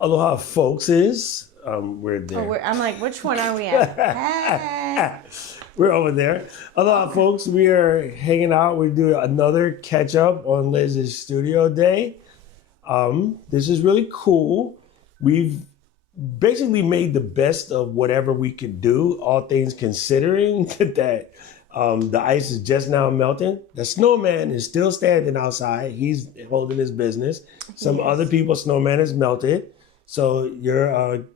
Aloha, folks. We're there. I'm like, which one are we at? Hey. We're over there. Aloha, folks. We are hanging out. We're doing another catch up on Liz's studio day. This is really cool. We've basically made the best of whatever we could do, all things considering that the ice is just now melting. The snowman is still standing outside. He's holding his business. Some other people's snowman is melted. So you're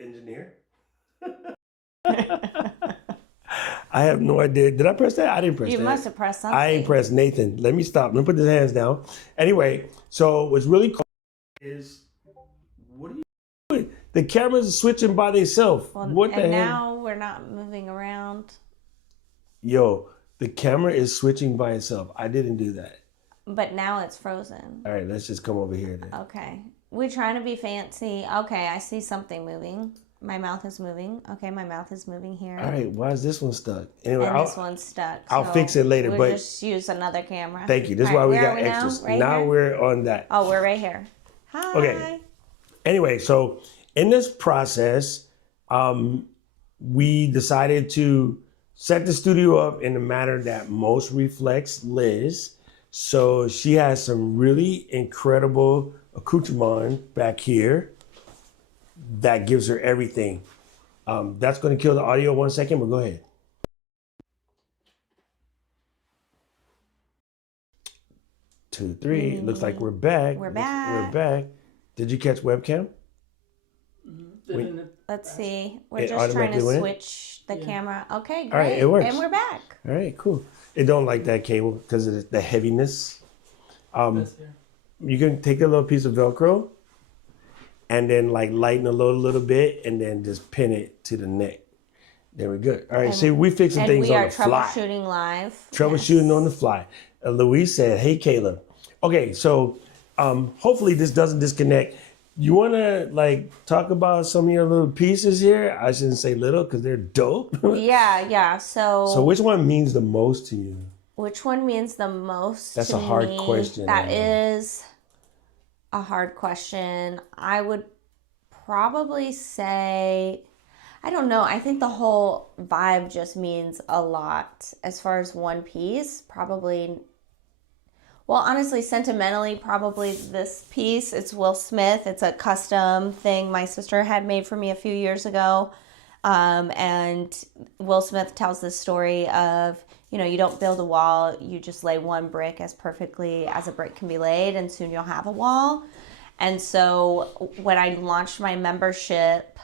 engineer. I have no idea. Did I press that? I didn't press that. You must have pressed something. I ain't pressed Nathan. Let me stop. Let me put his hands down. Anyway, so what's really cool is, what are you doing? The cameras are switching by themselves. Well, what the and heck? now we're not moving around. Yo, the camera is switching by itself. I didn't do that. But now it's frozen. All right, let's just come over here then. Okay. We're trying to be fancy. Okay, I see something moving. My mouth is moving. Okay, my mouth is moving here. All right, why is this one stuck? Anyway, And this one's stuck. I'll fix it later, we'll but just use another camera. thank you. This is All why we where got are extras. Now, right now here? we're on that. Oh, we're right here. Hi. Okay. Anyway, so in this process, we decided to set the studio up in a manner that most reflects Liz. So she has some really incredible accoutrement back here that gives her everything. That's going to kill the audio 1 second, but go ahead. Two, three. Looks like we're back. We're back. We're back. Did you catch webcam? Let's see. We're It just trying to automatically went? switch the camera. Okay, great. All right, it works. And we're back. All right, cool. It don't like that cable because of the heaviness. You can take a little piece of Velcro and then like lighten a little bit and then just pin it to the neck. There we go. All right, see, we fixing things on the fly. And we are troubleshooting live. Troubleshooting on the fly. Louise said, hey, Caleb. Okay, so hopefully this doesn't disconnect. You want to like talk about some of your little pieces here? I shouldn't say little because they're dope. Yeah. So which one means the most to you? Which one means the most That's to a hard me? question. That is a hard question. I would probably say, I don't know. I think the whole vibe just means a lot. As far as one piece, probably, well, honestly, sentimentally, probably this piece. It's Will Smith. It's a custom thing my sister had made for me a few years ago. And Will Smith tells this story of, you don't build a wall, you just lay one brick as perfectly as a brick can be laid, and soon you'll have a wall. And so when I launched my membership,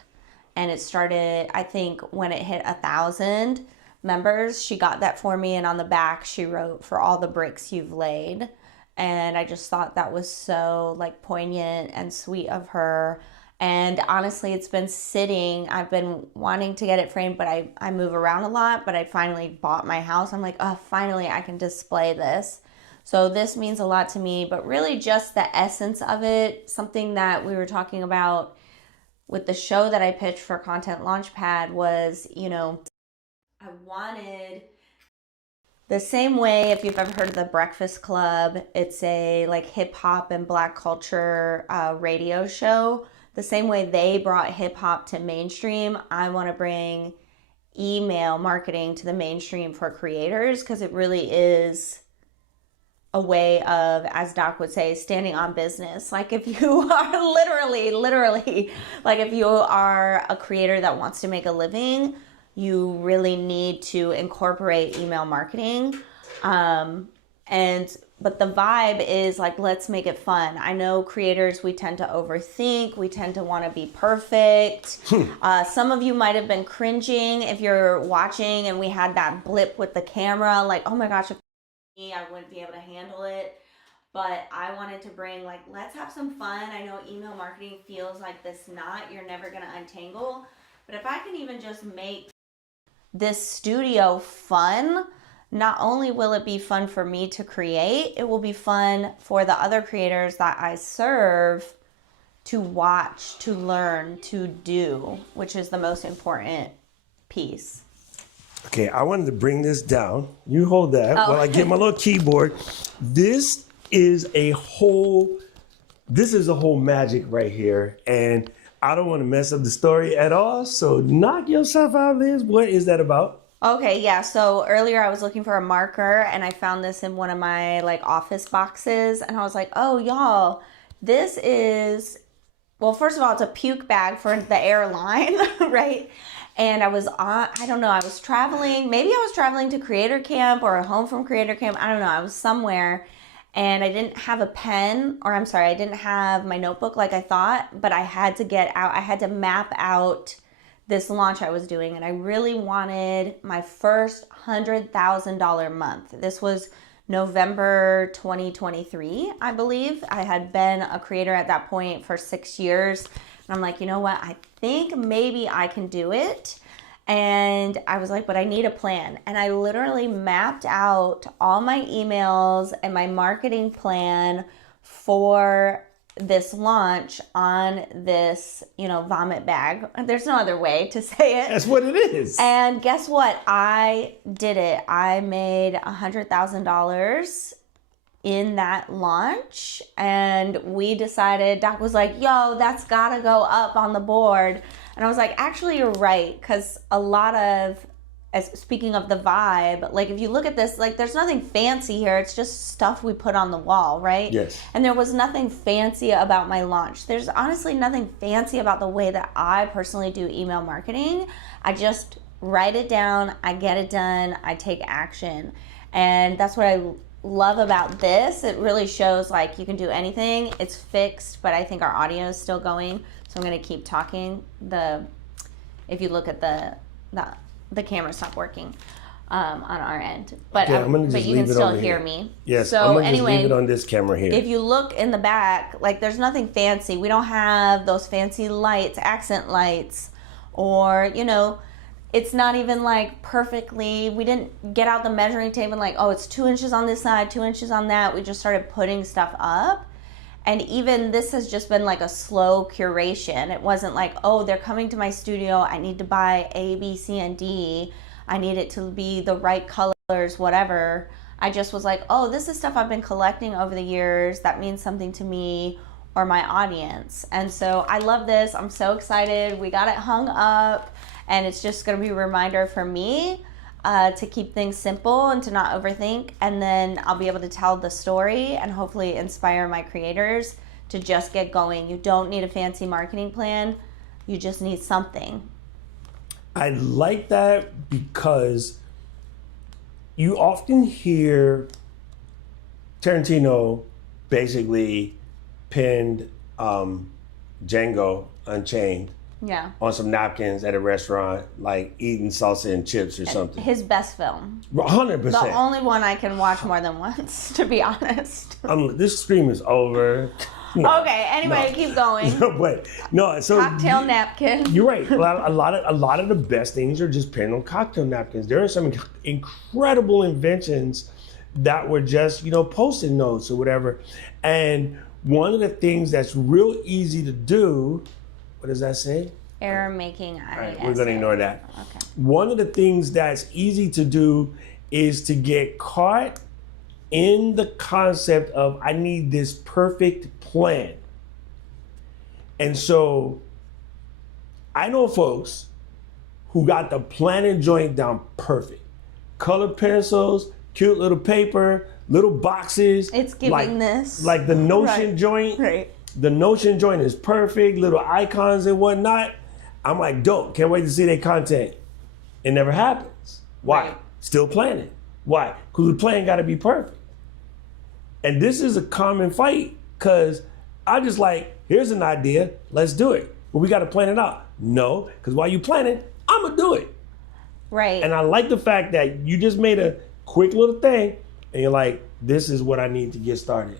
and it started, I think when it hit 1,000 members, she got that for me, and on the back she wrote, "For all the bricks you've laid." And I just thought that was so like poignant and sweet of her. And honestly, it's been sitting. I've been wanting to get it framed, but I move around a lot. But I finally bought my house. I'm like, oh, finally I can display this. So this means a lot to me, but really just the essence of it, something that we were talking about with the show that I pitched for Content Launchpad was, I wanted the same way, if you've ever heard of the Breakfast Club, it's a like hip hop and black culture radio show. The same way they brought hip hop to mainstream, I want to bring email marketing to the mainstream for creators, because it really is a way of, as Doc would say, standing on business. Like if you are literally, like if you are a creator that wants to make a living, you really need to incorporate email marketing. But the vibe is like, let's make it fun. I know creators, we tend to overthink. We tend to want to be perfect. Some of you might have been cringing if you're watching and we had that blip with the camera. Like, oh my gosh, if me, I wouldn't be able to handle it. But I wanted to bring like, let's have some fun. I know email marketing feels like this knot you're never going to untangle. But if I can even just make this studio fun, not only will it be fun for me to create, it will be fun for the other creators that I serve to watch, to learn, to do, which is the most important piece. Okay, I wanted to bring this down. You hold that while I get my little keyboard. This is a whole this is the whole magic right here. And I don't want to mess up the story at all. So knock yourself out, Liz. What is that about? Okay, yeah. So earlier I was looking for a marker and I found this in one of my like office boxes and I was like, oh y'all, this is, well, first of all, it's a puke bag for the airline, right? And I was on, I don't know, I was traveling, maybe I was traveling to Creator Camp or home from Creator Camp. I don't know, I was somewhere and I didn't have a pen, or I'm sorry, I didn't have my notebook like I thought, but I had to get out, I had to map out this launch I was doing, and I really wanted my first $100,000 month. This was November 2023, I believe. I had been a creator at that point for 6 years, and I'm like, you know what? I think maybe I can do it. And I was like, but I need a plan. And I literally mapped out all my emails and my marketing plan for this launch on this, vomit bag. There's no other way to say it. That's what it is. And guess what? I did it. I made $100,000 in that launch. And we decided, Doc was like, yo, that's gotta go up on the board. And I was like, actually, you're right. Because a lot of, speaking of the vibe, like if you look at this, like there's nothing fancy here. It's just stuff we put on the wall, right? Yes. And there was nothing fancy about my launch. There's honestly nothing fancy about the way that I personally do email marketing. I just write it down, I get it done, I take action. And that's what I love about this. It really shows like you can do anything. It's fixed, but I think our audio is still going. So I'm going to keep talking. If you look at the camera stopped working on our end, but but you can still hear me. Yes. So I'm gonna anyway, just leave it on this camera here. if you look in the back, like there's nothing fancy. We don't have those fancy lights, accent lights, or it's not even like perfectly. We didn't get out the measuring tape and like, oh, it's 2 inches on this side, 2 inches on that. We just started putting stuff up. And even this has just been like a slow curation. It wasn't like, oh, they're coming to my studio, I need to buy A, B, C, and D. I need it to be the right colors, whatever. I just was like, oh, this is stuff I've been collecting over the years that means something to me or my audience. And so I love this. I'm so excited. We got it hung up, and it's just going to be a reminder for me to keep things simple and to not overthink, and then I'll be able to tell the story and hopefully inspire my creators to just get going. You don't need a fancy marketing plan, you just need something. I like that because you often hear Tarantino basically pinned Django Unchained on some napkins at a restaurant, like eating salsa and chips or something. His best film. 100%. The only one I can watch more than once, to be honest. This stream is over. No, okay, anyway, keep going. So cocktail napkin. You're right. A lot of the best things are just pinned on cocktail napkins. There are some incredible inventions that were just, Post-it notes or whatever. And one of the things that's real easy to do, what does that say? Error making. All right, we're going to ignore that. Okay. One of the things that's easy to do is to get caught in the concept of, I need this perfect plan. And so I know folks who got the planning joint down perfect. Colored pencils, cute little paper, little boxes. It's giving this. Like the Notion joint. Right. The Notion joint is perfect, little icons and whatnot. I'm like, dope, can't wait to see their content. It never happens. Why? Right. Still planning. Why? Because the plan got to be perfect. And this is a common fight because I just like, here's an idea, let's do it. But we got to plan it out. No, because while you planning, I'm going to do it. Right. And I like the fact that you just made a quick little thing and you're like, this is what I need to get started.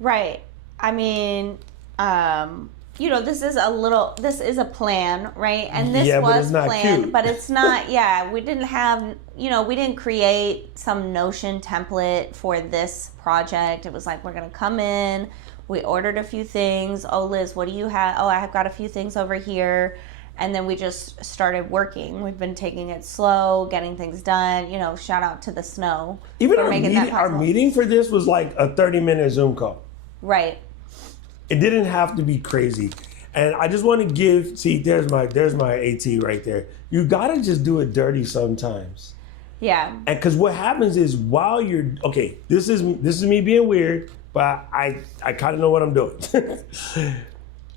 Right. I mean, this is a plan, right? And this was planned, cute. But it's not, we didn't have, we didn't create some Notion template for this project. It was like, we're going to come in, we ordered a few things. Oh, Liz, what do you have? Oh, I have got a few things over here. And then we just started working. We've been taking it slow, getting things done. Shout out to the snow. Even our meeting for this was like a 30-minute Zoom call. Right. It didn't have to be crazy. And I just want to give, see, there's my AT right there. You gotta just do it dirty sometimes. Yeah. And because what happens is while you're, okay, this is me being weird, but I kind of know what I'm doing.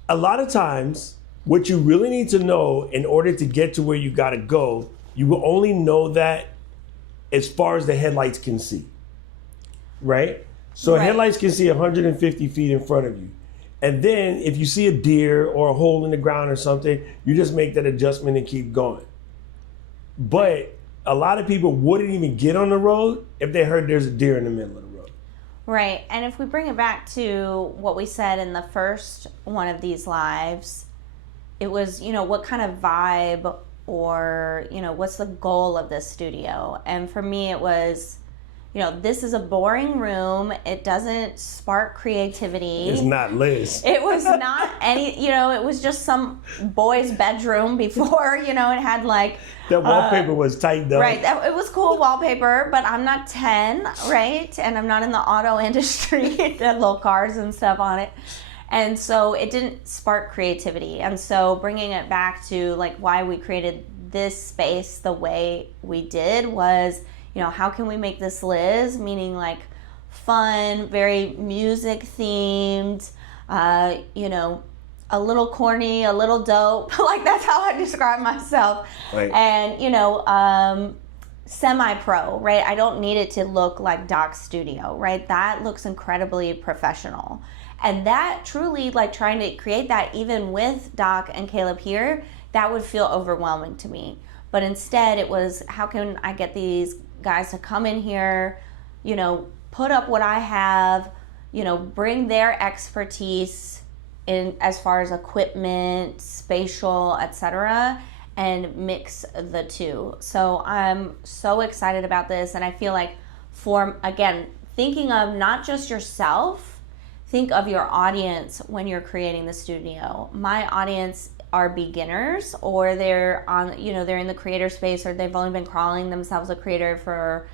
A lot of times, what you really need to know in order to get to where you gotta go, you will only know that as far as the headlights can see, right? So Right. headlights can see 150 feet in front of you. And then if you see a deer or a hole in the ground or something, you just make that adjustment and keep going. But a lot of people wouldn't even get on the road if they heard there's a deer in the middle of the road. Right. And if we bring it back to what we said in the first one of these lives, it was, what kind of vibe or, what's the goal of this studio? And for me, it was, this is a boring room. It doesn't spark creativity. It's not Liz. It was not any, it was just some boy's bedroom before, it had like. That wallpaper was tight though. Right. It was cool wallpaper, but I'm not 10, right? And I'm not in the auto industry. It had little cars and stuff on it. And so it didn't spark creativity. And so bringing it back to like why we created this space the way we did was, how can we make this Liz, meaning like fun, very music themed, a little corny, a little dope. Like that's how I describe myself. Right. And, semi-pro, right? I don't need it to look like Doc's studio, right? That looks incredibly professional. And that truly, like trying to create that even with Doc and Caleb here, that would feel overwhelming to me. But instead it was, how can I get these guys to come in here, put up what I have, bring their expertise in as far as equipment, spatial, etc., and mix the two. So I'm so excited about this, and I feel like again, thinking of not just yourself, think of your audience when you're creating the studio. My audience are beginners, or they're they're in the creator space, or they've only been calling themselves a creator for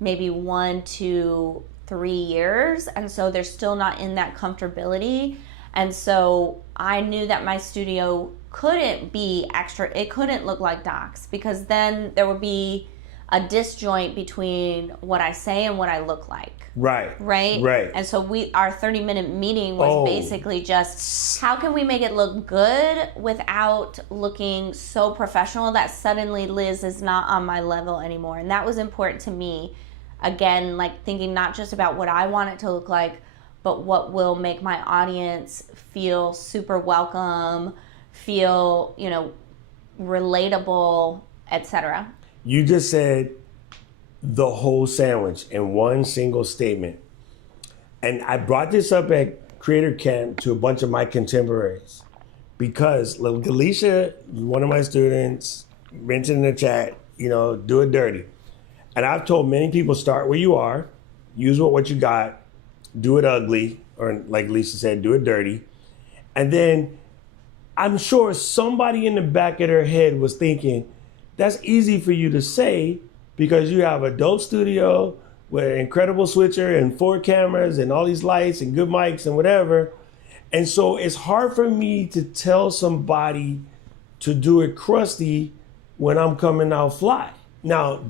maybe 1 to 3 years, and so they're still not in that comfortability. And so I knew that my studio couldn't be extra, it couldn't look like Doc's, because then there would be a disjoint between what I say and what I look like. Right. Right. And so our 30-minute meeting was basically just how can we make it look good without looking so professional that suddenly Liz is not on my level anymore. And that was important to me. Again, like thinking not just about what I want it to look like, but what will make my audience feel super welcome, feel, relatable, etc. You just said the whole sandwich in one single statement. And I brought this up at Creator Camp to a bunch of my contemporaries because Alicia, one of my students, mentioned in the chat, do it dirty. And I've told many people, start where you are, use what you got, do it ugly, or like Lisa said, do it dirty. And then I'm sure somebody in the back of their head was thinking, that's easy for you to say because you have a dope studio with an incredible switcher and 4 cameras and all these lights and good mics and whatever. And so it's hard for me to tell somebody to do it crusty when I'm coming out fly. Now,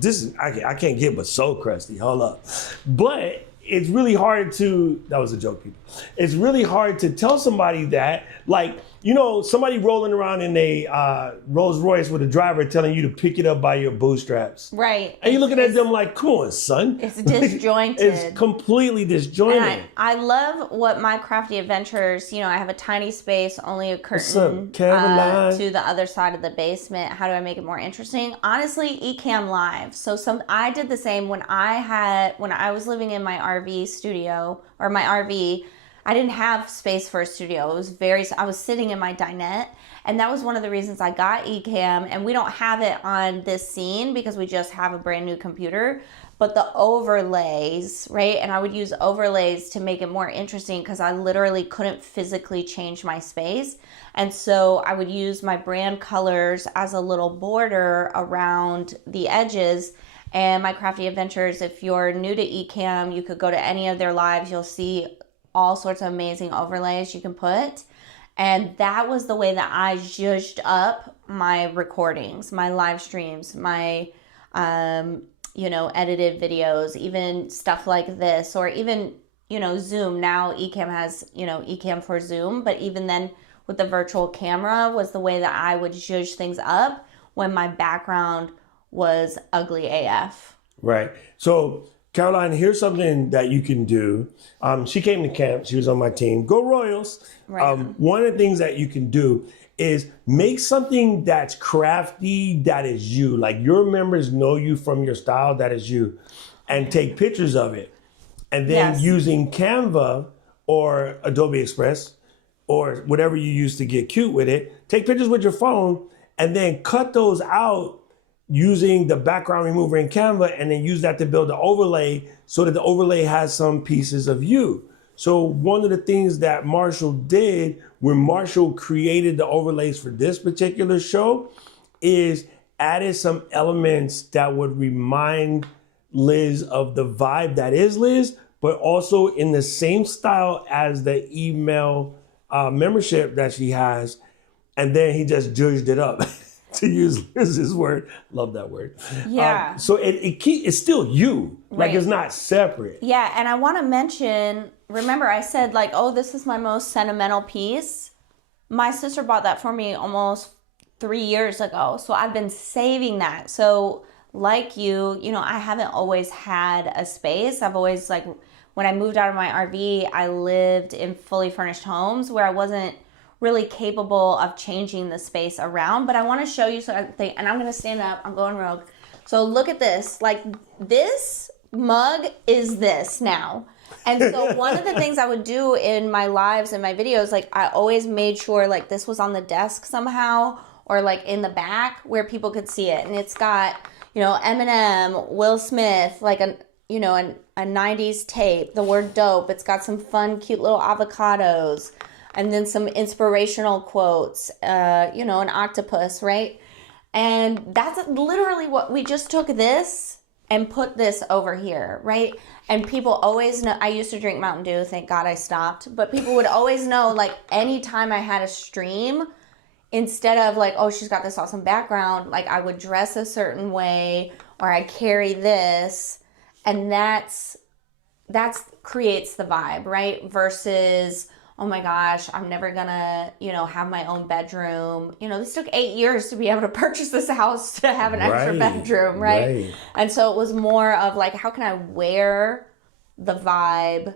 I can't get but so crusty, hold up. But it's really hard to, that was a joke, people. It's really hard to tell somebody that, like, somebody rolling around in a Rolls Royce with a driver telling you to pick it up by your bootstraps. Right. And you're looking at them like, come on, son. It's disjointed. It's completely disjointed. And I love what my crafty adventures, I have a tiny space, only a curtain to the other side of the basement. How do I make it more interesting? Honestly, Ecamm Live. So I did the same when I was living in my RV studio, or my RV. I didn't have space for a studio. I was sitting in my dinette, and that was one of the reasons I got Ecamm. And we don't have it on this scene because we just have a brand new computer, but the overlays, right? And I would use overlays to make it more interesting because I literally couldn't physically change my space. And so I would use my brand colors as a little border around the edges. And my crafty adventures, if you're new to Ecamm, you could go to any of their lives. You'll see all sorts of amazing overlays you can put. And that was the way that I zhuzhed up my recordings, my live streams, my, edited videos, even stuff like this, or even, Zoom. Now Ecamm has, Ecamm for Zoom, but even then with the virtual camera was the way that I would zhuzh things up when my background was ugly AF. Right. So, Caroline, here's something that you can do. She came to camp. She was on my team. Go Royals. Right. One of the things that you can do is make something that's crafty, that is you. Like your members know you from your style, that is you. And take pictures of it. And then using Canva or Adobe Express or whatever you use to get cute with it, take pictures with your phone and then cut those out using the background remover in Canva, and then use that to build the overlay so that the overlay has some pieces of you. So one of the things that Marshall did when Marshall created the overlays for this particular show is added some elements that would remind Liz of the vibe that is Liz, but also in the same style as the email membership that she has. And then he just judged it up. To use Liz's word, love that word. Yeah. So it's still you, Right. like it's not separate. Yeah, and I want to mention, remember I said like, oh, this is my most sentimental piece. My sister bought that for me almost 3 years ago, so I've been saving that. So like you, I haven't always had a space. I've always when I moved out of my RV, I lived in fully furnished homes where I wasn't really capable of changing the space around. But I want to show you something, and I'm going to stand up. I'm going rogue. So look at this. Like, this mug is this now. And so one of the things I would do in my lives and my videos, I always made sure this was on the desk somehow, or in the back where people could see it. And it's got, Eminem, Will Smith, a 90s tape, the word dope. It's got some fun, cute little avocados, and then some inspirational quotes, an octopus, right? And that's literally what we just took this and put this over here, right? And people always know, I used to drink Mountain Dew, thank God I stopped, but people would always know, anytime I had a stream, instead of oh, she's got this awesome background, I would dress a certain way, or I carry this, and that's creates the vibe, right? Versus, oh my gosh, I'm never gonna, have my own bedroom. This took 8 years to be able to purchase this house to have an extra bedroom, right? And so it was more of how can I wear the vibe,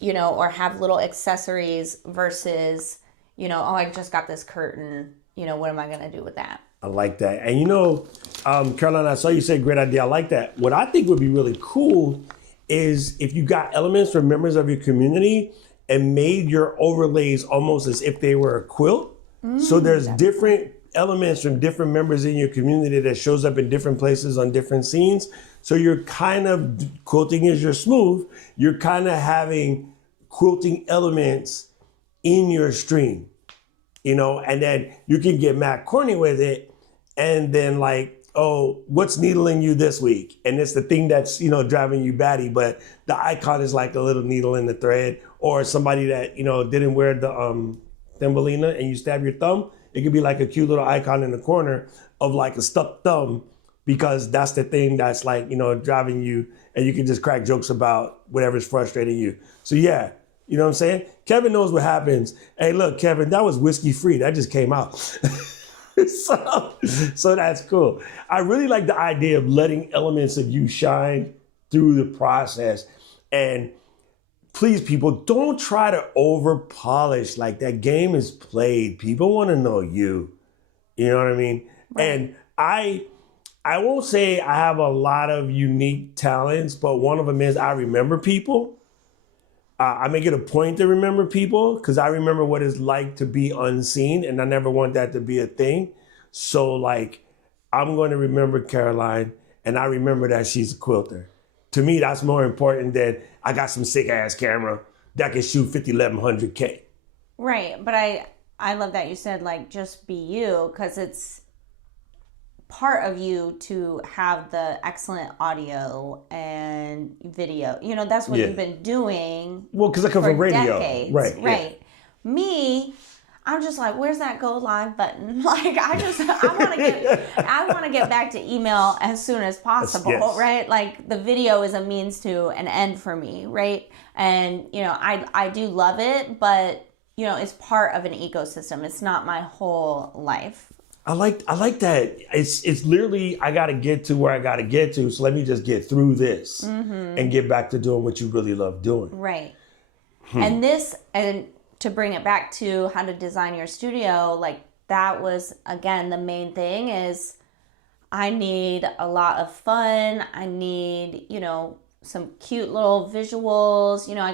or have little accessories versus, oh, I just got this curtain, what am I gonna do with that? I like that. And Caroline, I saw you say great idea. I like that. What I think would be really cool is if you got elements from members of your community and made your overlays almost as if they were a quilt. So there's different elements from different members in your community that shows up in different places on different scenes. So you're kind of, quilting is your smooth, you're kind of having quilting elements in your stream, and then you can get mad corny with it, and then oh, what's needling you this week? And it's the thing that's, driving you batty, but the icon is like a little needle in the thread, or somebody that, didn't wear the Thumbelina and you stab your thumb. It could be a cute little icon in the corner of a stuck thumb, because that's the thing that's driving you, and you can just crack jokes about whatever's frustrating you. So yeah, you know what I'm saying? Kevin knows what happens. Hey, look, Kevin, that was whiskey free. That just came out. So that's cool. I really like the idea of letting elements of you shine through the process. And please, people, don't try to over polish. That game is played. People want to know you. You know what I mean? Right. And I won't say I have a lot of unique talents, but one of them is I remember people. I make it a point to remember people, because I remember what it's like to be unseen, and I never want that to be a thing. So I'm going to remember Caroline, and I remember that she's a quilter. To me, that's more important than I got some sick ass camera that can shoot 50-1100K. Right, but I love that you said just be you, because it's part of you to have the excellent audio and video. You know, that's what you've been doing. Well, because I come from radio. Decades. Right. Yeah. Me, I'm just like, where's that go live button? Like, I want to get back to email as soon as possible, right? Like, the video is a means to an end for me, right? And, you know, I do love it, but, you know, it's part of an ecosystem. It's not my whole life. I like that. It's literally, I got to get to where I got to get to. So let me just get through this and get back to doing what you really love doing. Right. And to bring it back to how to design your studio, like that was, again, the main thing is I need a lot of fun. I need, you know, some cute little visuals. You know,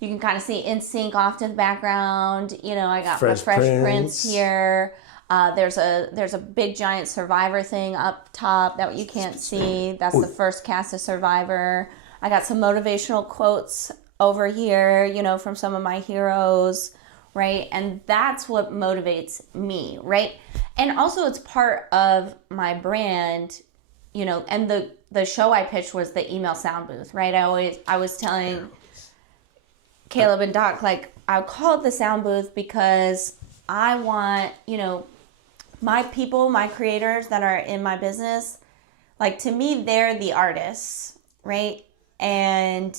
you can kind of see NSYNC off to the background. You know, I got my Fresh Prince here. There's a big giant Survivor thing up top that you can't see. That's the first cast of Survivor. I got some motivational quotes over here, you know, from some of my heroes, right? And that's what motivates me, right? And also it's part of my brand, you know, and the show I pitched was the email sound booth, right? I was telling Caleb and Doc, like, I call it the sound booth because I want, you know, my people, my creators that are in my business, like, to me, they're the artists, right? And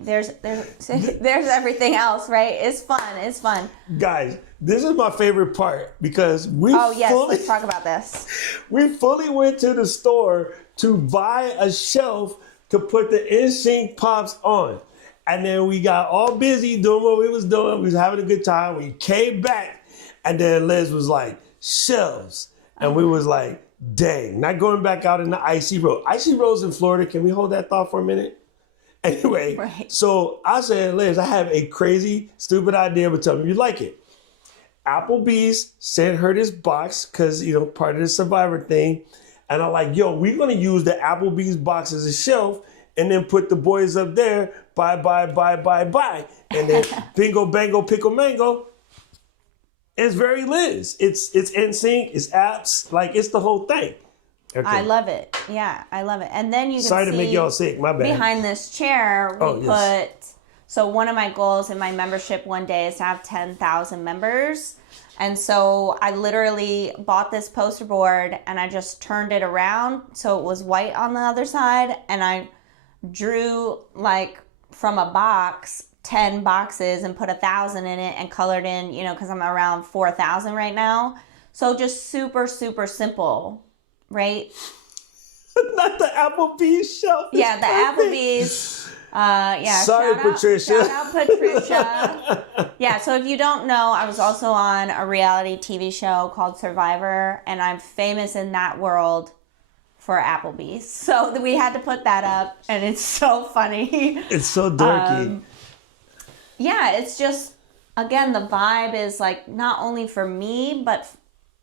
there's everything else, right? It's fun. Guys, this is my favorite part because let's talk about this. We fully went to the store to buy a shelf to put the NSYNC pops on. And then we got all busy doing what we was doing. We was having a good time. We came back and then Liz was like, shelves. And we was like, dang, not going back out in the icy road. Icy roads in Florida, can we hold that thought for a minute? Anyway, So I said, Liz, I have a crazy, stupid idea, but tell me if you like it. Applebee's sent her this box because, you know, part of the Survivor thing. And I'm like, yo, we're going to use the Applebee's box as a shelf and then put the boys up there, bye. And then bingo, bango, pickle, mango. It's very Liz. It's NSYNC, it's apps, like it's the whole thing. Okay. I love it. Yeah, I love it. And then you can Sorry to make y'all sick, my bad. Behind this chair, we put, so one of my goals in my membership one day is to have 10,000 members. And so I literally bought this poster board and I just turned it around so it was white on the other side. And I drew, like, from a box, 10 boxes and put 1,000 in it and colored in, you know, because I'm around 4,000 right now. So just super, super simple. Right? Not the Applebee's shelf. Yeah, the Applebee's. Sorry, Patricia. Shout out, Patricia. Yeah, so if you don't know, I was also on a reality TV show called Survivor, and I'm famous in that world for Applebee's. So we had to put that up, and it's so funny. It's so dorky. Yeah, it's just, again, the vibe is like not only for me, but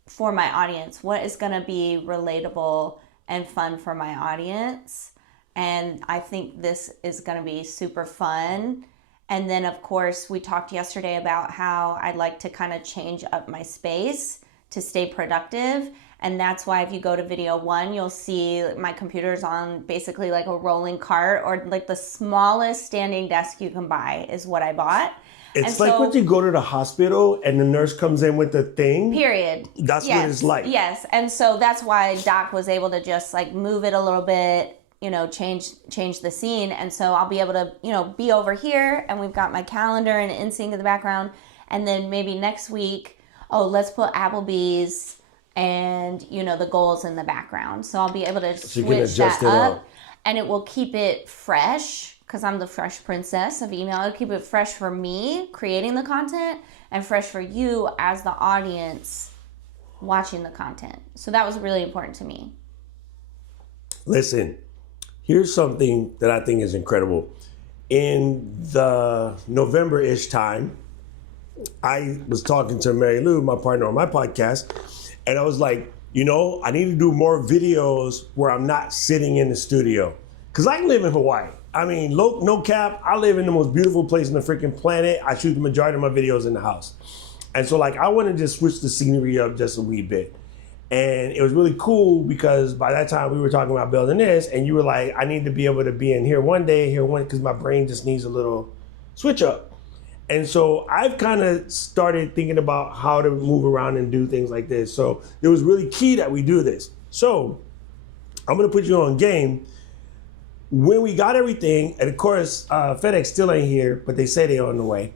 for my audience. What is going to be relatable and fun for my audience? And I think this is going to be super fun. And then, of course, we talked yesterday about how I'd like to kind of change up my space to stay productive. And that's why if you go to video 1, you'll see my computer's on basically like a rolling cart, or like the smallest standing desk you can buy is what I bought. It's like when you go to the hospital and the nurse comes in with the thing. Period. That's what it's like. Yes. And so that's why Doc was able to just like move it a little bit, you know, change the scene. And so I'll be able to, you know, be over here and we've got my calendar and NSYNC in the background. And then maybe next week, let's put Applebee's and, you know, the goals in the background. So I'll be able to switch that up and it will keep it fresh. Because I'm the fresh princess of email. I'll keep it fresh for me, creating the content, and fresh for you as the audience watching the content. So that was really important to me. Listen, here's something that I think is incredible. In the November-ish time, I was talking to Mary Lou, my partner on my podcast, and I was like, you know, I need to do more videos where I'm not sitting in the studio. Because I live in Hawaii. I mean, no cap, I live in the most beautiful place on the freaking planet. I shoot the majority of my videos in the house. And so, like, I want to just switch the scenery up just a wee bit. And it was really cool because by that time we were talking about building this, and you were like, I need to be able to be in here one day, here one, because my brain just needs a little switch up. And so I've kind of started thinking about how to move around and do things like this. So it was really key that we do this. So I'm gonna put you on game. When we got everything, and of course, FedEx still ain't here, but they say they're on the way.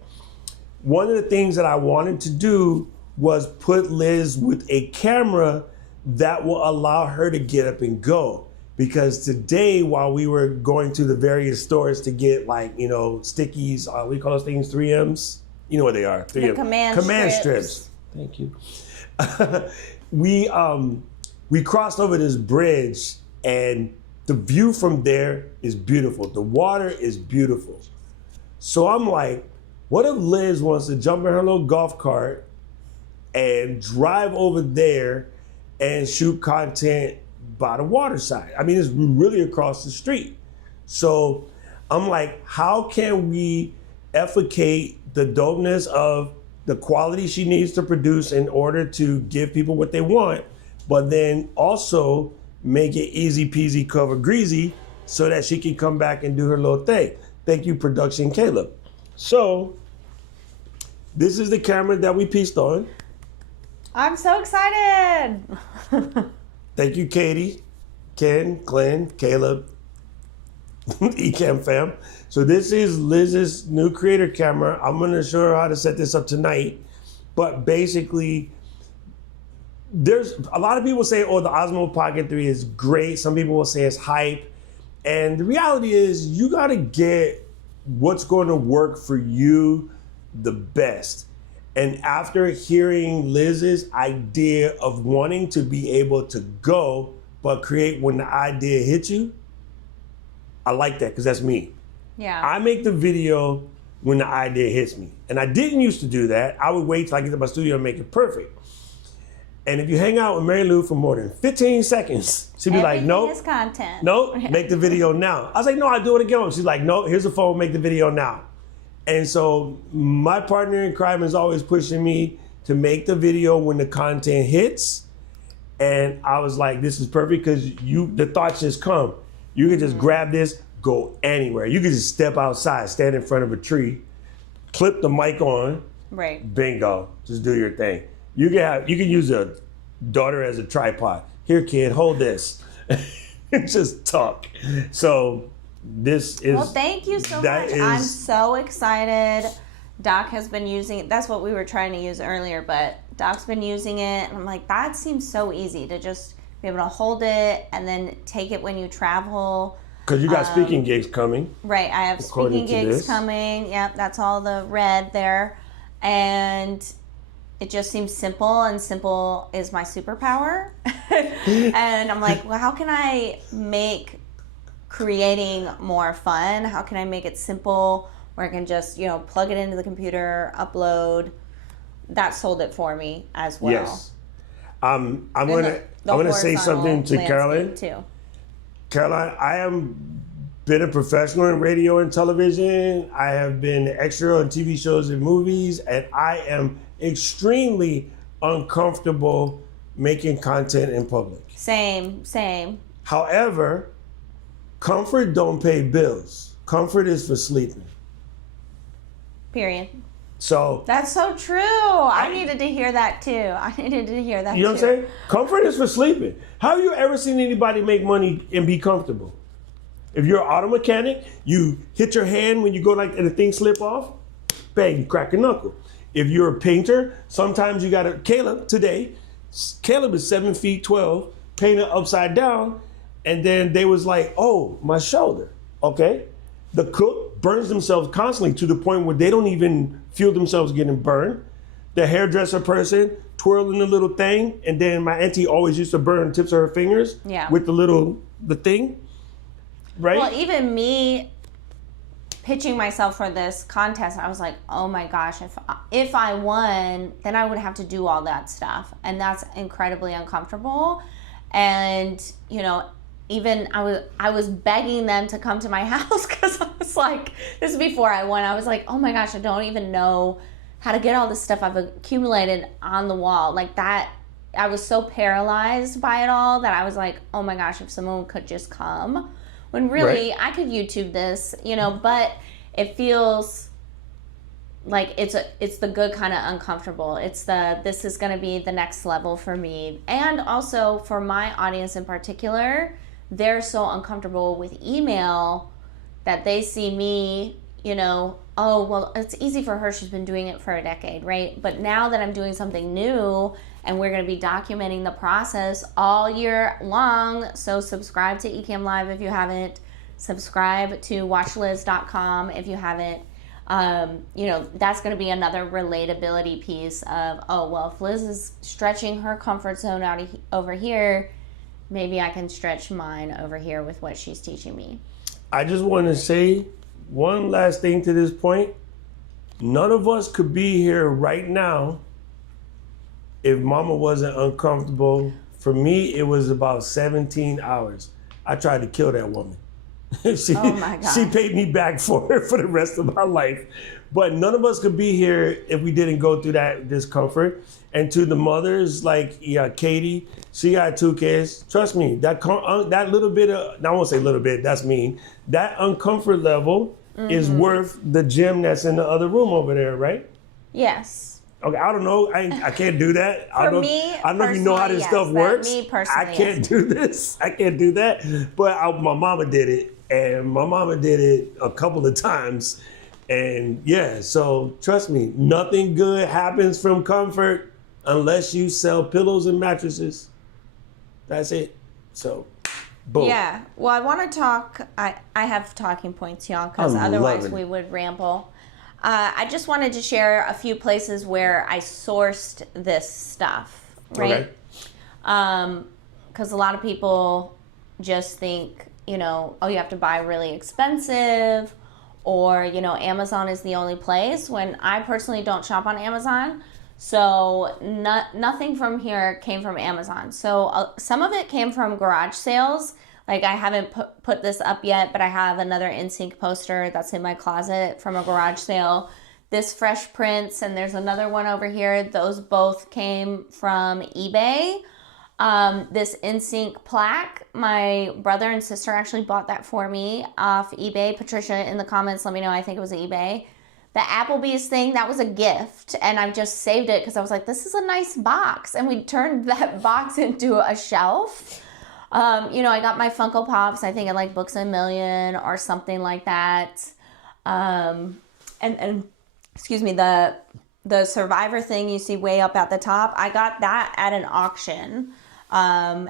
One of the things that I wanted to do was put Liz with a camera that will allow her to get up and go. Because today, while we were going to the various stores to get stickies, we call those things 3Ms. You know what they are. 3M. The command strips. Thank you. We crossed over this bridge, and the view from there is beautiful. The water is beautiful. So I'm like, what if Liz wants to jump in her little golf cart and drive over there and shoot content by the water side? I mean, it's really across the street. So I'm like, how can we effecate the dopeness of the quality she needs to produce in order to give people what they want, but then also make it easy peasy cover greasy so that she can come back and do her little thing. Thank you, production Caleb. So this is the camera that we pieced on. I'm so excited. Thank you, Katie, Ken, Glenn, Caleb, Ecamm fam. So this is Liz's new creator camera. I'm gonna show her how to set this up tonight. But basically, there's a lot of people say, oh, the Osmo Pocket 3 is great. Some people will say it's hype. And the reality is you gotta get what's gonna work for you the best. And after hearing Liz's idea of wanting to be able to go, but create when the idea hits you, I like that because that's me. Yeah. I make the video when the idea hits me. And I didn't used to do that. I would wait till I get to my studio and make it perfect. And if you hang out with Mary Lou for more than 15 seconds, she'd be like, nope. Everything is content. Nope, make the video now. I was like, no, I'll do it again. She's like, no, here's the phone, make the video now. And so my partner in crime is always pushing me to make the video when the content hits. And I was like, this is perfect because the thoughts just come. You can just grab this, go anywhere. You can just step outside, stand in front of a tree, clip the mic on, right? Bingo, just do your thing. You can use a daughter as a tripod. Here, kid, hold this. Just talk. So this is. Well, thank you so much. I'm so excited. Doc has been using it. That's what we were trying to use earlier, but Doc's been using it. And I'm like, that seems so easy to just be able to hold it and then take it when you travel. Because you got speaking gigs coming. Right, I have speaking gigs coming. Yep, that's all the red there. And it just seems simple, and simple is my superpower. And I'm like, well, how can I make creating more fun? How can I make it simple where I can just, plug it into the computer, upload? That sold it for me as well. Yes. I'm gonna say something to Caroline too. Caroline, I am been a professional in radio and television. I have been an extra on TV shows and movies, and I am extremely uncomfortable making content in public. Same. However, comfort don't pay bills. Comfort is for sleeping. Period. So that's so true. I needed to hear that too. You know what I'm saying? Comfort is for sleeping. How have you ever seen anybody make money and be comfortable? If you're an auto mechanic, you hit your hand when you go and the thing slip off, bang, you crack a knuckle. If you're a painter, sometimes you gotta, Caleb is 7'12", painted upside down, and then they was like, oh, my shoulder, okay? The cook burns themselves constantly to the point where they don't even feel themselves getting burned. The hairdresser person twirling the little thing, and then my auntie always used to burn tips of her fingers with the thing, right? Well, even me pitching myself for this contest, I was like, oh my gosh, if I won, then I would have to do all that stuff. And that's incredibly uncomfortable. And, even I was begging them to come to my house because I was like, this is before I won. I was like, oh my gosh, I don't even know how to get all this stuff I've accumulated on the wall. Like that I was so paralyzed by it all that I was like, oh my gosh, if someone could just come. When really, I could YouTube this, but it feels like it's the good kind of uncomfortable. This is going to be the next level for me. And also for my audience in particular, they're so uncomfortable with email that they see me, oh, well, it's easy for her. She's been doing it for a decade, right? But now that I'm doing something new and we're going to be documenting the process all year long, so subscribe to Ecamm Live if you haven't. Subscribe to watchliz.com if you haven't. That's going to be another relatability piece of, oh, well, if Liz is stretching her comfort zone over here, maybe I can stretch mine over here with what she's teaching me. I just want to say one last thing to this point. None of us could be here right now if Mama wasn't uncomfortable. For me, it was about 17 hours. I tried to kill that woman. Oh my God. She paid me back for it for the rest of my life. But none of us could be here if we didn't go through that discomfort. And to the mothers, like Katie, she got 2 kids. Trust me, that little bit of, I won't say little bit, that's mean. That uncomfort level is worth the gym that's in the other room over there, right? Yes. Okay, I don't know. I can't do that. I don't know if you know how this stuff works. Me personally, I can't do this. I can't do that. But my mama did it, and my mama did it a couple of times. And yeah, so trust me, nothing good happens from comfort unless you sell pillows and mattresses. That's it. So, boom. Yeah. Well, I want to talk. I have talking points, y'all, because otherwise we would ramble. I just wanted to share a few places where I sourced this stuff, right? Because a lot of people just think, oh, you have to buy really expensive, or, Amazon is the only place, when I personally don't shop on Amazon. So nothing from here came from Amazon. So some of it came from garage sales. Like, I haven't put this up yet, but I have another NSYNC poster that's in my closet from a garage sale. This Fresh Prince, and there's another one over here. Those both came from eBay. This NSYNC plaque, my brother and sister actually bought that for me off eBay. Patricia, in the comments, let me know. I think it was eBay. The Applebee's thing, that was a gift, and I've just saved it because I was like, this is a nice box. And we turned that box into a shelf. I got my Funko Pops, I think at like Books A Million or something like that. And excuse me, the Survivor thing you see way up at the top, I got that at an auction. And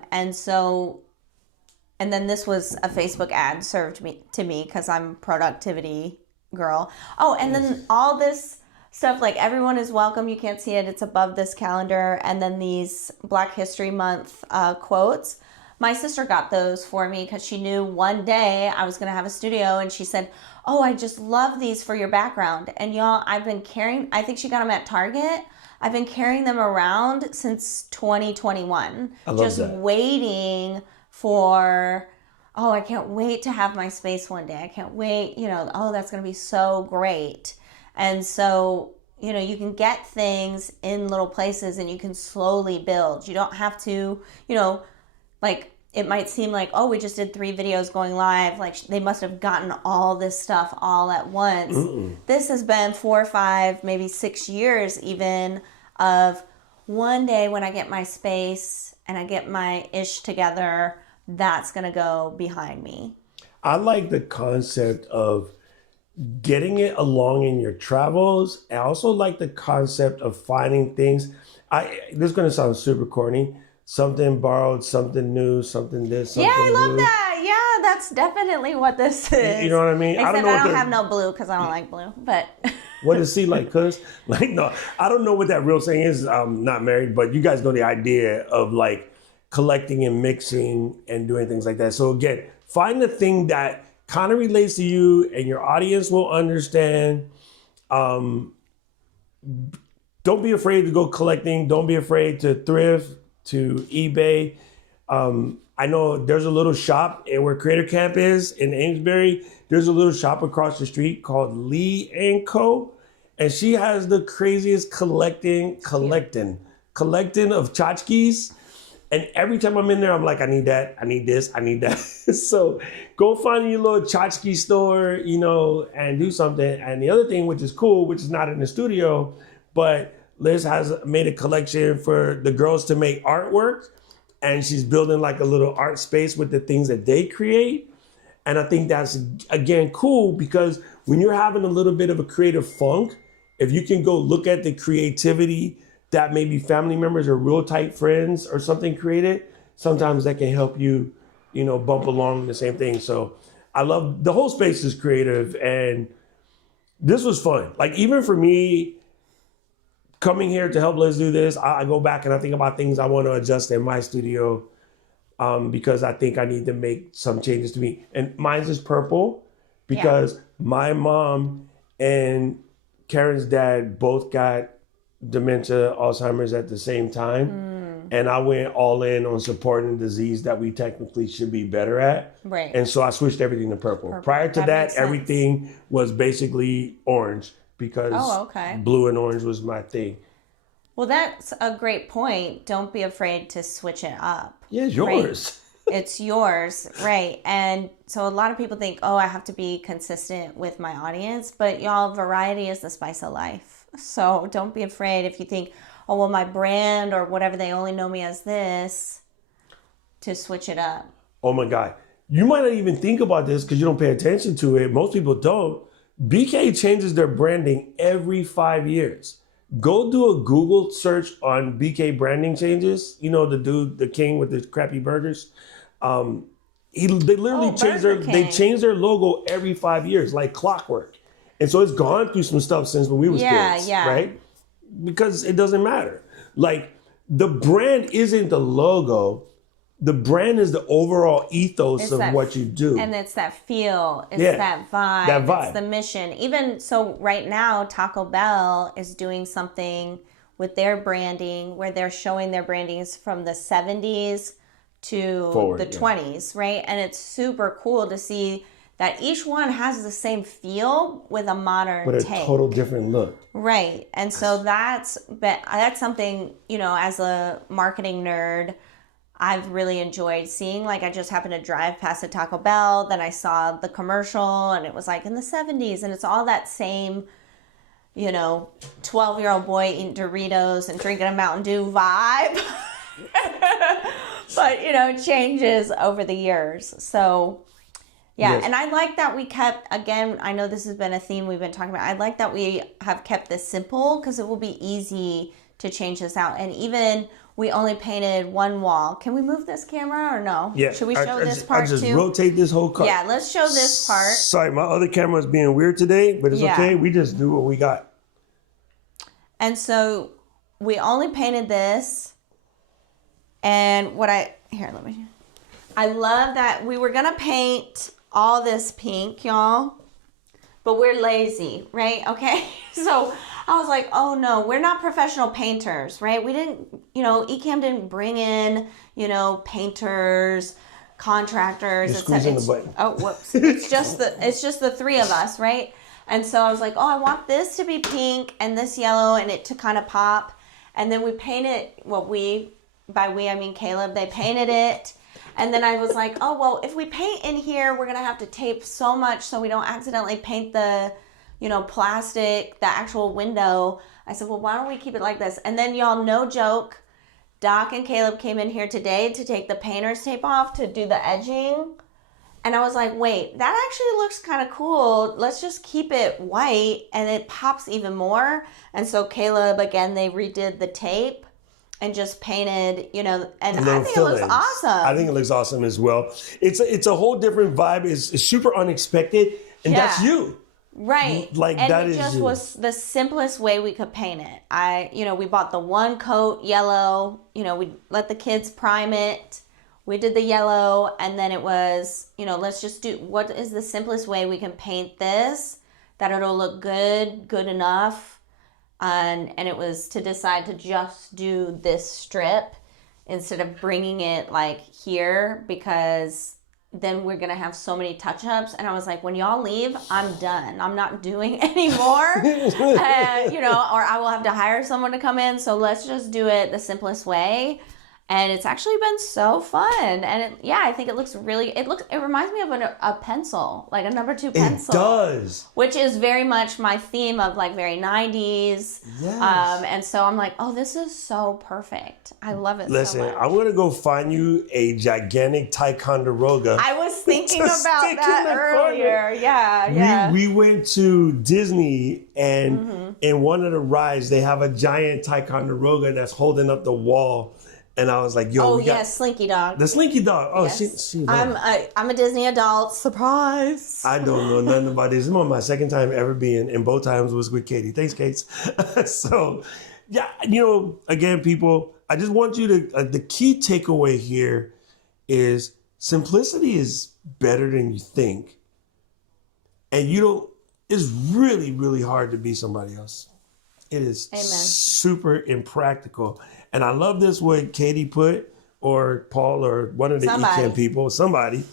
then this was a Facebook ad served to me because I'm productivity girl. Oh, and then all this stuff, like Everyone is Welcome, you can't see it, it's above this calendar, and then these Black History Month quotes. My sister got those for me because she knew one day I was going to have a studio, and she said, oh, I just love these for your background. And y'all, I've been carrying, I think she got them at Target. I've been carrying them around since 2021. I love just that. Waiting for, oh, I can't wait to have my space one day. I can't wait, oh, that's going to be so great. And so, you can get things in little places and you can slowly build. You don't have to, like, it might seem like, oh, we just did 3 videos going live. Like, they must have gotten all this stuff all at once. This has been 4 or 5, maybe 6 years even of one day when I get my space and I get my ish together, that's going to go behind me. I like the concept of getting it along in your travels. I also like the concept of finding things. This is going to sound super corny. Something borrowed, something new, something this, something Yeah, I love new. that. Yeah, that's definitely what this is. You know what I mean? Except I don't have no blue because I don't like blue. But what is he like, cuz? Like, no, I don't know what that real saying is. I'm not married, but you guys know the idea of like collecting and mixing and doing things like that. So again, find the thing that kind of relates to you and your audience will understand. Don't be afraid to go collecting. Don't be afraid to thrift, to eBay. I know there's a little shop where Creator Camp is in Amesbury. There's a little shop across the street called Lee & Co. And she has the craziest collecting collecting of tchotchkes. And every time I'm in there, I'm like, I need that, I need this, I need that. So go find your little tchotchke store, you know, and do something. And the other thing, which is cool, which is not in the studio, but Liz has made a collection for the girls to make artwork. And she's building like a little art space with the things that they create. And I think that's, again, cool because when you're having a little bit of a creative funk, if you can go look at the creativity that maybe family members or real tight friends or something created, sometimes that can help you, you know, bump along the same thing. So I love, the whole space is creative and this was fun. Like even for me, coming here to help Liz do this, I go back and I think about things I want to adjust in my studio because I think I need to make some changes to me. And mine's is purple because my mom and Karen's dad both got dementia, Alzheimer's at the same time. And I went all in on supporting a disease that we technically should be better at. Right. And so I switched everything to purple. Prior to that everything was basically orange because blue and orange was my thing. Well, that's a great point. Don't be afraid to switch it up. Yeah, it's yours. Right? It's yours, right. And so a lot of people think, oh, I have to be consistent with my audience. But y'all, variety is the spice of life. So don't be afraid if you think, oh, well, my brand or whatever, they only know me as this, to switch it up. Oh, my God. You might not even think about this because you don't pay attention to it. Most people don't. BK changes their branding every 5 years. Go do a Google search on BK branding changes. You know, the dude, the king with the crappy burgers. They literally change their logo every 5 years, like clockwork. And so it's gone through some stuff since when we was kids, right? Because it doesn't matter. Like the brand isn't the logo. The brand is the overall ethos of what you do. And it's that feel. It's that vibe. That vibe. It's the mission. Even so right now, Taco Bell is doing something with their branding where they're showing their brandings from the 70s to the 20s, right? And it's super cool to see that each one has the same feel with a modern take. With a total different look. Right. And so that's something, you know, as a marketing nerd, I've really enjoyed seeing. Like I just happened to drive past a Taco Bell, then I saw the commercial and it was like in the 70s and it's all that same, you know, 12-year-old boy eating Doritos and drinking a Mountain Dew vibe. But, you know, it changes over the years. So yeah, and I like that we kept, again, I know this has been a theme we've been talking about. I like that we have kept this simple because it will be easy to change this out. And even we only painted one wall. Can we move this camera or no? Yeah. Should we show this part too? I just rotate this whole car. Yeah, let's show this part. Sorry, my other camera is being weird today, but it's okay. We just do what we got. And so we only painted this. And I love that we were going to paint all this pink, y'all, but we're lazy, right? Okay. So I was like, oh no, we're not professional painters, right? We didn't, you know, Ecamm didn't bring in, you know, painters, contractors. You're squeezing the button. Oh, whoops. It's just the three of us, right? And so I was like, oh, I want this to be pink and this yellow and it to kind of pop. And then we painted, by we, I mean Caleb, they painted it. And then I was like, oh, well, if we paint in here, we're going to have to tape so much so we don't accidentally paint the, you know, plastic, the actual window. I said, well, why don't we keep it like this? And then y'all, no joke, Doc and Caleb came in here today to take the painter's tape off to do the edging. And I was like, wait, that actually looks kind of cool. Let's just keep it white and it pops even more. And so Caleb, again, they redid the tape and just painted, you know, and I think it looks awesome. I think it looks awesome as well. It's a whole different vibe. It's super unexpected, and that's you. Right. Like and that it is just you. was the simplest way we could paint it. We bought the one coat yellow, you know, we let the kids prime it. We did the yellow, and then it was, you know, let's just do, what is the simplest way we can paint this that it'll look good enough. And it was to decide to just do this strip instead of bringing it like here because then we're gonna have so many touch-ups. And I was like, when y'all leave, I'm done. I'm not doing anymore. You know, or I will have to hire someone to come in. So let's just do it the simplest way. And it's actually been so fun. And I think it looks really, it reminds me of a pencil, like a number 2 pencil. It does. Which is very much my theme of like very 90s. Yes. And so I'm like, oh, this is so perfect. I love it Listen, so much. I'm going to go find you a gigantic Ticonderoga. I was thinking about stick in that the earlier. corner. Yeah. We went to Disney, and in one of the rides, they have a giant Ticonderoga that's holding up the wall. And I was like, yo, Slinky Dog. The Slinky Dog. Oh, Yes. she I'm a Disney adult. Surprise. I don't know nothing about this. This is my second time ever being, and both times was with Katie. Thanks, Kate. So, yeah, you know, again, people, I just want you to, the key takeaway here is simplicity is better than you think. And it's really, really hard to be somebody else. It is super impractical. And I love this what Katie put, or Paul, or one of the Ecamm people, somebody.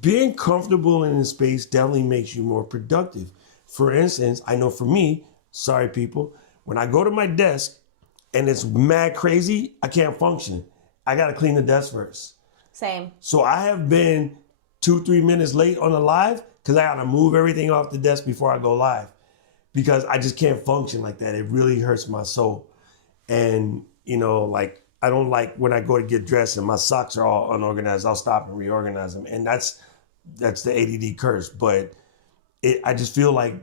Being comfortable in a space definitely makes you more productive. For instance, I know for me, sorry people, when I go to my desk and it's mad crazy, I can't function. I got to clean the desk first. Same. So I have been 2-3 minutes late on the live because I got to move everything off the desk before I go live, because I just can't function like that. It really hurts my soul. And, you know, like, I don't like when I go to get dressed and my socks are all unorganized. I'll stop and reorganize them. And that's the ADD curse. But I just feel like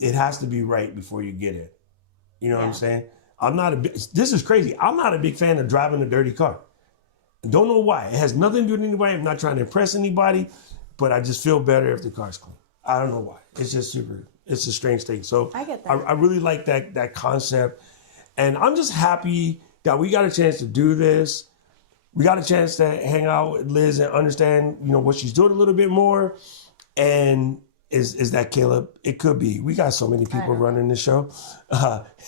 it has to be right before you get it. You know what I'm saying? This is crazy. I'm not a big fan of driving a dirty car. Don't know why. It has nothing to do with anybody. I'm not trying to impress anybody, but I just feel better if the car's clean. I don't know why. It's just it's a strange thing. So I get that. I really like that concept. And I'm just happy that we got a chance to do this. We got a chance to hang out with Liz and understand, you know, what she's doing a little bit more. And is that Caleb? It could be. We got so many people running the show.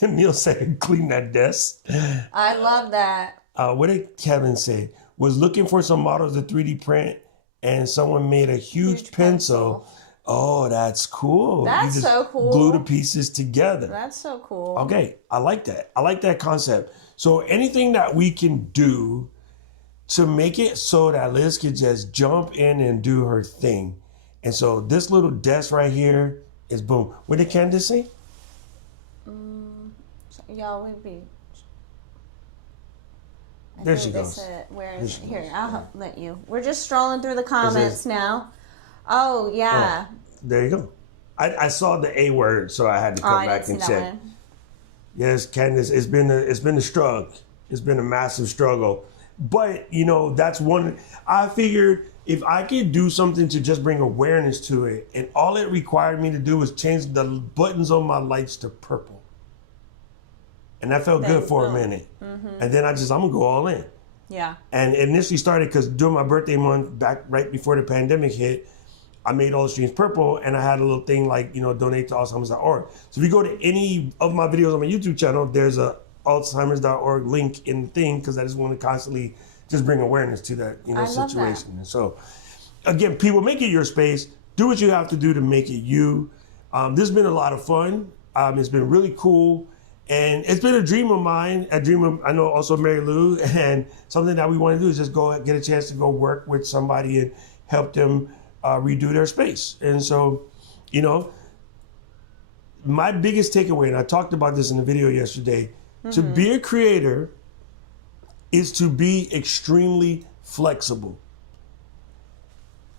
And Neil said, clean that desk. I love that. What did Kevin say? Was looking for some models to 3D print, and someone made a huge pencil. Oh, that's cool. That's so cool. Glue the pieces together. That's so cool. Okay, I like that. I like that concept. So anything that we can do to make it so that Liz could just jump in and do her thing. And so this little desk right here is boom. What did Candace say? Y'all would be. There she goes. Where is here? I'll let you. We're just strolling through the comments now. Oh yeah. Oh, there you go. I saw the A word, so I had to come back and check. Yes, Candace, it's been a struggle. It's been a massive struggle. But you know, that's one. I figured if I could do something to just bring awareness to it, and all it required me to do was change the buttons on my lights to purple. And that felt good for a minute. And then I'm gonna go all in. Yeah. And it initially started because during my birthday month, back right before the pandemic hit, I made all the streams purple, and I had a little thing like, you know, donate to Alzheimer's.org. So if you go to any of my videos on my YouTube channel, there's a Alzheimer's.org link in the thing, because I just want to constantly just bring awareness to that, you know, situation. And so, again, people, make it your space. Do what you have to do to make it you. This has been a lot of fun. It's been really cool. And it's been a dream of mine, I know also Mary Lou, and something that we want to do is just go get a chance to go work with somebody and help them redo their space. And so, you know, my biggest takeaway, and I talked about this in the video yesterday, to be a creator is to be extremely flexible.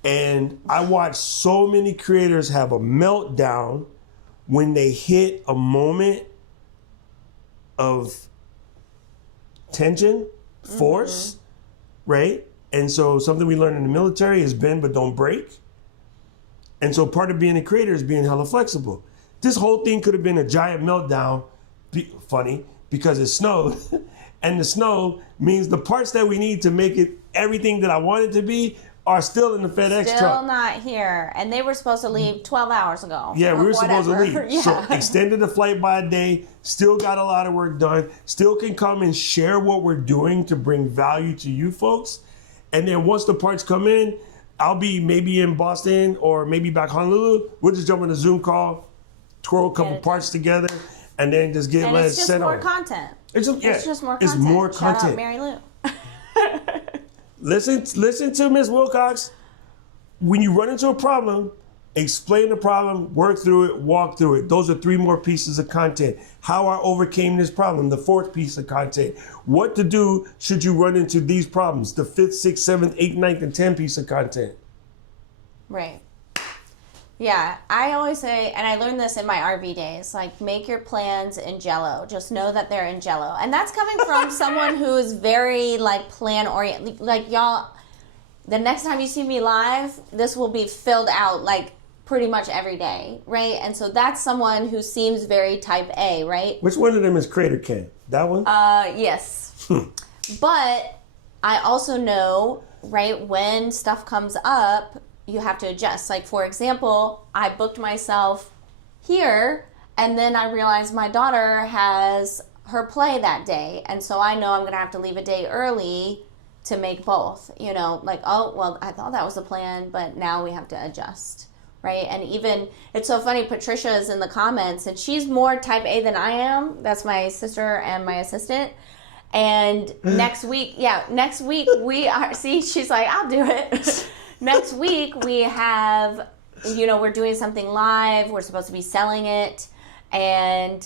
And I watch so many creators have a meltdown when they hit a moment of tension, force, right? And so something we learned in the military is bend but don't break. And so part of being a creator is being hella flexible. This whole thing could have been a giant meltdown, funny, because it snowed. And the snow means the parts that we need to make it everything that I want it to be are still in the FedEx truck. Still not here. And they were supposed to leave 12 hours ago. Yeah, we were supposed to leave. Yeah. So extended the flight by a day, still got a lot of work done, still can come and share what we're doing to bring value to you folks. And then once the parts come in, I'll be maybe in Boston or maybe back Honolulu. We'll just jump on a Zoom call, twirl a couple parts together, and then just get and it's just sent more on. content. It's just more content. It's more Shout content. out Mary Lou. Listen to Miss Wilcox. When you run into a problem, explain the problem, work through it, walk through it. Those are 3 more pieces of content. How I overcame this problem, the 4th piece of content. What to do should you run into these problems, the 5th, 6th, 7th, 8th, 9th, and 10th piece of content. Right. Yeah, I always say, and I learned this in my RV days, like make your plans in Jell-O. Just know that they're in Jell-O. And that's coming from someone who is very like plan oriented. Like y'all, the next time you see me live, this will be filled out like pretty much every day, right? And so that's someone who seems very type A, right? Which one of them is Curating? That one? Yes. But I also know, right, when stuff comes up, you have to adjust. Like, for example, I booked myself here, and then I realized my daughter has her play that day. And so I know I'm going to have to leave a day early to make both. You know, like, oh, well, I thought that was the plan, but now we have to adjust, right? And even, it's so funny, Patricia is in the comments, and she's more type A than I am. That's my sister and my assistant. And next week we are, see, she's like, I'll do it. Next week we have, you know, we're doing something live. We're supposed to be selling it. And,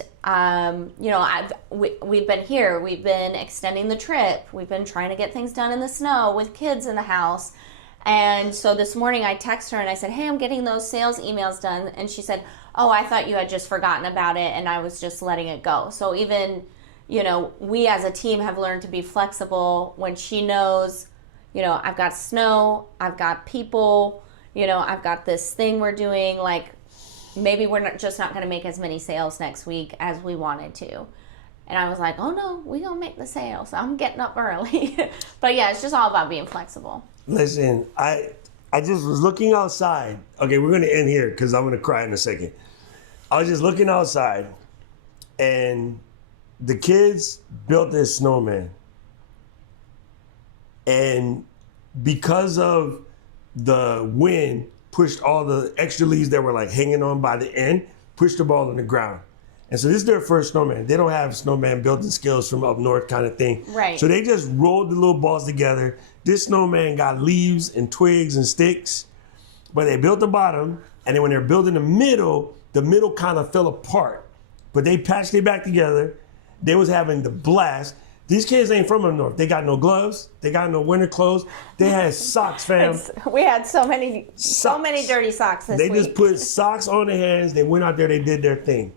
you know, we've been here. We've been extending the trip. We've been trying to get things done in the snow with kids in the house. And so this morning I texted her and I said, hey, I'm getting those sales emails done. And she said, oh, I thought you had just forgotten about it and I was just letting it go. So even, you know, we as a team have learned to be flexible when she knows, you know, I've got snow, I've got people, you know, I've got this thing we're doing. Like, maybe we're not going to make as many sales next week as we wanted to. And I was like, oh no, we're going to make the sales. I'm getting up early. But yeah, it's just all about being flexible. Listen, I just was looking outside. Okay, we're going to end here because I'm going to cry in a second. I was just looking outside and the kids built this snowman. And because of the wind, pushed all the extra leaves that were like hanging on by the end, pushed the ball on the ground. And so this is their first snowman. They don't have snowman building skills from up north kind of thing. Right. So they just rolled the little balls together. This snowman got leaves and twigs and sticks, but they built the bottom. And then when they're building the middle kind of fell apart. But they patched it back together. They was having the blast. These kids ain't from up north. They got no gloves. They got no winter clothes. They had socks, fam. We had so many dirty socks this week. They just put socks on their hands. They went out there. They did their thing.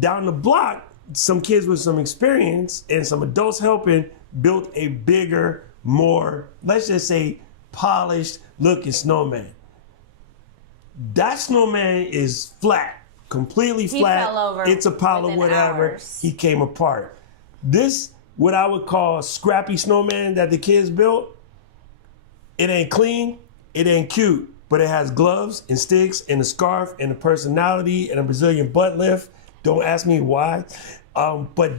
Down the block, some kids with some experience and some adults helping built a bigger, more, let's just say, polished looking snowman. That snowman is flat, completely flat. He fell over. It's a pile of whatever. Hours. He came apart. This, what I would call scrappy snowman that the kids built, it ain't clean, it ain't cute, but it has gloves and sticks and a scarf and a personality and a Brazilian butt lift. Don't ask me why. But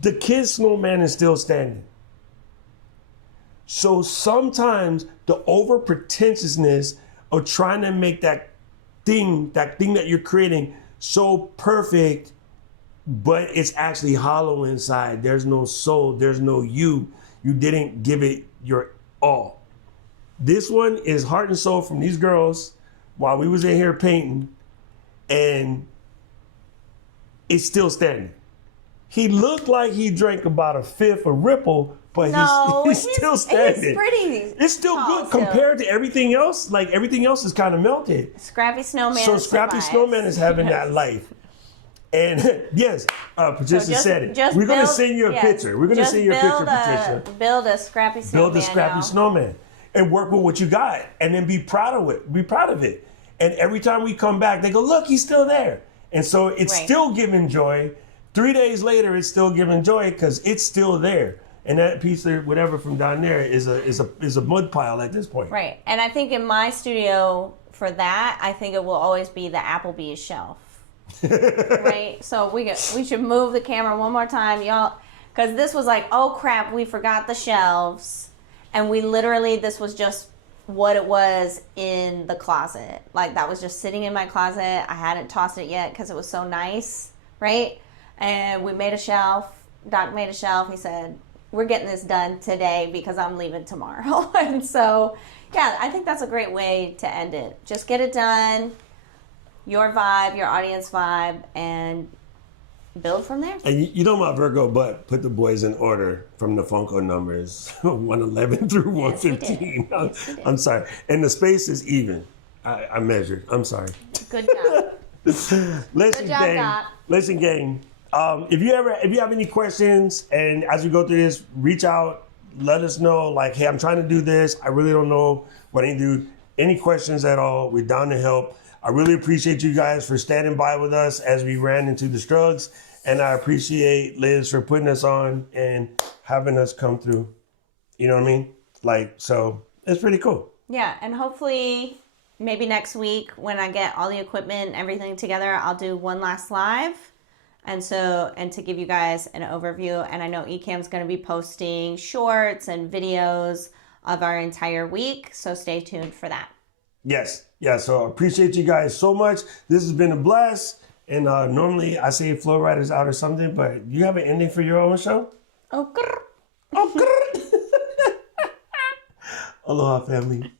the kid's snowman is still standing. So sometimes the over pretentiousness of trying to make that thing that you're creating so perfect, but it's actually hollow inside. There's no soul, there's no you. You didn't give it your all. This one is heart and soul from these girls while we was in here painting, and it's still standing. He looked like he drank about a fifth of Ripple, but he's still standing. He's pretty. It's still good compared to everything else. Like everything else is kind of melted. Scrappy Snowman. So Scrappy Snowman is having that life. And yes, Patricia said it. We're going to send you a picture. We're going to send you a picture, Patricia. Build a Scrappy Snowman. Build a Scrappy Snowman. And work with what you got. And then be proud of it. Be proud of it. And every time we come back, they go, look, he's still there. And so it's still giving joy. 3 days later, it's still giving joy because it's still there. And that piece of whatever from down there is a mud pile at this point. Right. And I think in my studio for that, I think it will always be the Applebee's shelf. Right? So we should move the camera one more time, y'all, because this was like, oh crap, we forgot the shelves. And we literally, this was just what it was in the closet. Like that was just sitting in my closet. I hadn't tossed it yet because it was so nice, right? And we made a shelf. Doc made a shelf. He said, we're getting this done today because I'm leaving tomorrow. And so, yeah, I think that's a great way to end it. Just get it done, your vibe, your audience vibe, and build from there. And you know my Virgo, but put the boys in order from the Funko numbers, 111 through 115. Yes, we did. I'm sorry. And the space is even. I measured. I'm sorry. Good job. Listen, job, gang. Doc. Listen, gang. If you have any questions, and as we go through this, reach out, let us know. Like, hey, I'm trying to do this. I really don't know what I need to do. Any questions at all? We're down to help. I really appreciate you guys for standing by with us as we ran into the struggles, and I appreciate Liz for putting us on and having us come through. You know what I mean? Like, so it's pretty cool. Yeah, and hopefully maybe next week when I get all the equipment and everything together, I'll do one last live. And to give you guys an overview. And I know Ecamm's going to be posting shorts and videos of our entire week. So stay tuned for that. Yes. Yeah. So I appreciate you guys so much. This has been a blast. And normally I say Flow Riders out or something, but you have an ending for your own show? Oh, grrr. Oh, grrr. Aloha, family.